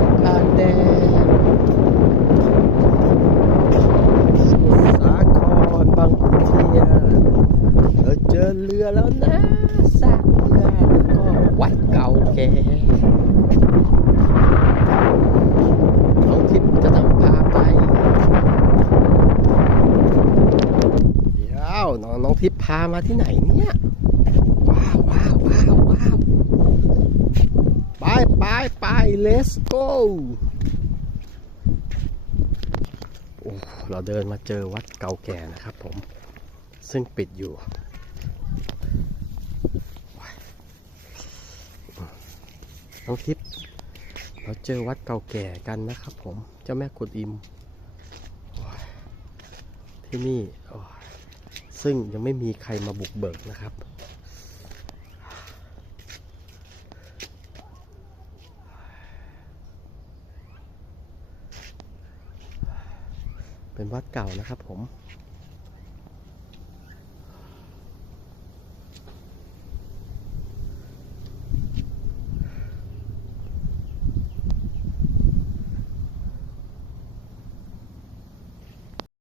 สะพานแดงสมุทรสาครบางขุนเทียนเราเจอเรือแล้วนะสางเรือแล้วก็วัดเก่าแก่น้องทิพย์จะนำพาไปเดี๋ยวน้องน้องทิพย์พามาที่ไหนเนี่ย ว้าวว้าวว้าวว้าวไปไปไป let's go โอ้เราเดินมาเจอวัดเก่าแก่นะครับผม ซึ่งปิดอยู่ว้ายน้องทิพย์เราเจอวัดเก่าแก่กันนะครับผม เจ้าแม่กุดอิม ที่นี่ซึ่งยังไม่มีใครมาบุกเบิกนะครับ เป็นวัดเก่านะครับผม